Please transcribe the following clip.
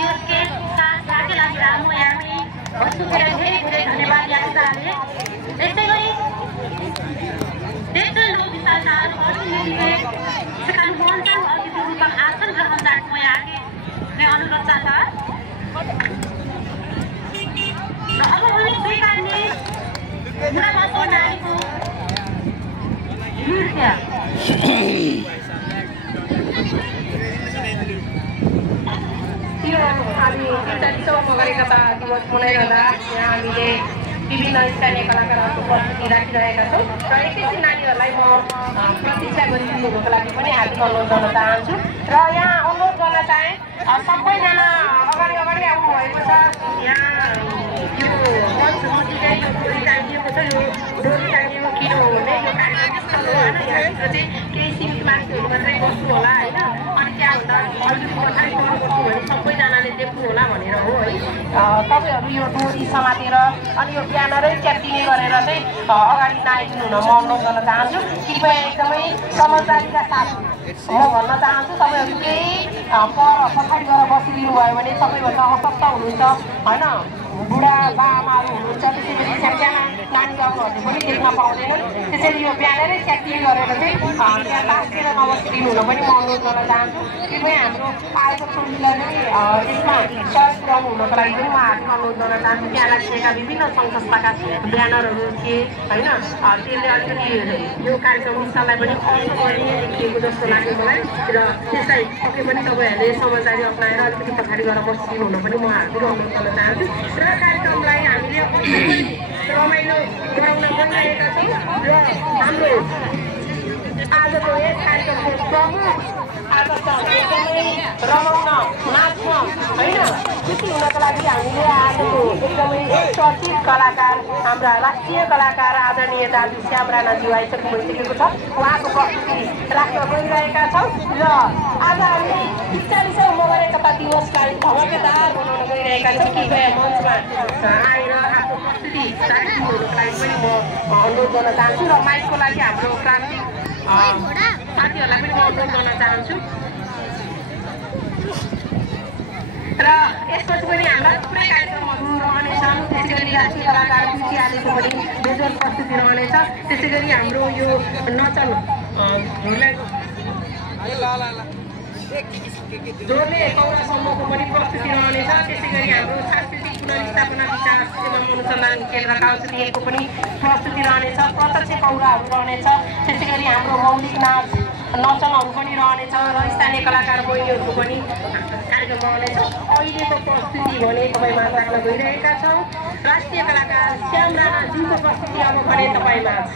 यसके साथकै लागि राम्रो यामी वस्तुतिर धेरै धेरै धन्यवाद यात्राले यसै गरी देशका लोक विशालताहरू प्रतिनिधिले सेकन्ड मोहनसँग अतिथि रूपमा आसन ग्रहण गर्न आगे मैं अनुरोध चाहता अब उन्हें स्वीकारने बुरा भाषा नारीको नृत्य हामी ४३औं गरेका दिवस मनाइरहँदा यहाँ हामीले विभिन्न स्थानीय कलाकारहरूको प्रस्तुति राखिरहेका छौँ र एकैछिन नानीहरूलाई म प्रतीक्षा गरिदिनुको लागि पनि हार्दिक अनुरोध गर्न चाहन्छु र यहाँ अनुरोध गर्न चाहे सबैजना अगाडि अगाडि आउनुभएको छ यहाँ यो मञ्चमाथि चाहिँ यो डोरी टाँगिएको छ यो डोरी टाँगिएको किन हो भने यो कार्यक्रम स्थल हो होइन यहाँभित्र चाहिँ केही सीमित मान्छेहरू मात्रै बस्नु होला होइन अनि त्यहाँभन्दा अलिकति पछाडि पर बस्नु भने सबैजनाले देख्नु होला भनेर हो है तपाईँहरू यो डोरी समातेर अनि यो ब्यानरै च्यातिने गरेर चाहिँ अगाडि नआइदिनु हुन म अनुरोध गर्न चाहन्छु कृपया एकदमै समझदारीका साथ म भन्न चाहन्छु तपाईँहरू केही पर पछाडि गएर बसिदिनु भयो भने सबैभन्दा असक्त हुनुहुन्छ होइन बुढा बाआमाहरू हुनुहुन्छ त्यसै गरी साना नानी बाबुहरूले पनि देख्न पाउँदैनन् त्यसैले यो ब्यानरै च्यातिने गरेर चाहिँ त्यहाँ तासेर नबसिदिनु हुन पनि म अनुरोध गर्न चाहन्छु कृपया हाम्रो आएको टोलीलाई पनि यसमा सहयोग पुर्याउनु हुनको लागि पनि म हार्दिक अनुरोध गर्न चाहन्छु त्यहाँ राखिएका विभिन्न सङ्घ संस्थाका ब्यानरहरू थिए होइन त्यसले अलिकति यो कार्यक्रम स्थललाई पनि असमरणीय देखिएको जस्तो लाग्यो मलाई र त्यसलाई पक्कै पनि तपाईँहरूले समझदारी अप्नाएर अलिकति पछाडि गएर बसिदिनु हुन पनि म हार्दिक अनुरोध गर्न चाहन्छु र कार्यक्रमलाई हामीले रमाइलो गराउन गइरहेका छौँ र हाम्रो आजको यस कार्यक्रमको प्रमुख आकर्षण एकदमै रमाउन नाच्न होइन खुसी हुनको लागि हामीले आजको एकदमै चर्चित कलाकार हाम्रा राष्ट्रिय कलाकार आदरणीय दाजु श्याम राणाज्यू आइसक्नु भइसकेको छ उहाँको प्रस्तुति राख्न गइरहेका छौँ र आज हामी ४५औं मगरेकता दिवसलाई धमाकेदार बनाउन गइरहेका छौँ कृपया मञ्चमा आएर आफ्नो प्रस्तुति राखिदिनु हुनको लागि पनि म अनुरोध गर्न चाहन्छु र माइकको लागि हाम्रो प्रान्तिक साथीहरूलाई पनि म अनुरोध गर्न चाहन्छु र यसपछि पनि हाम्रा थुप्रै कार्यक्रमहरू रहनेछन् त्यसै गरी राष्ट्रिय कलाकार पिसिआरको पनि बेजोर प्रस्तुति रहनेछ त्यसै गरी हाम्रो यो नचन जोड्ने कौरासम्मको पनि प्रस्तुति रहनेछ त्यसै गरी हाम्रो सांस्कृतिक पुनर्स्थापना विकास एवं अनुसन्धान केन्द्र काउन्सिलको पनि प्रस्तुति रहनेछ प्रत्यक्ष कौराहरू रहनेछ त्यसै गरी हाम्रो मौलिक नाच नचनहरू पनि रहनेछ र स्थानीय कलाकार बहिनीहरूको पनि कार्यक्रम रहनेछ अहिलेको प्रस्तुति भने तपाईँमा राख्न गइरहेका छौँ राष्ट्रिय कलाकार श्याम राणाज्यूको प्रस्तुति अब भने तपाईँमा छ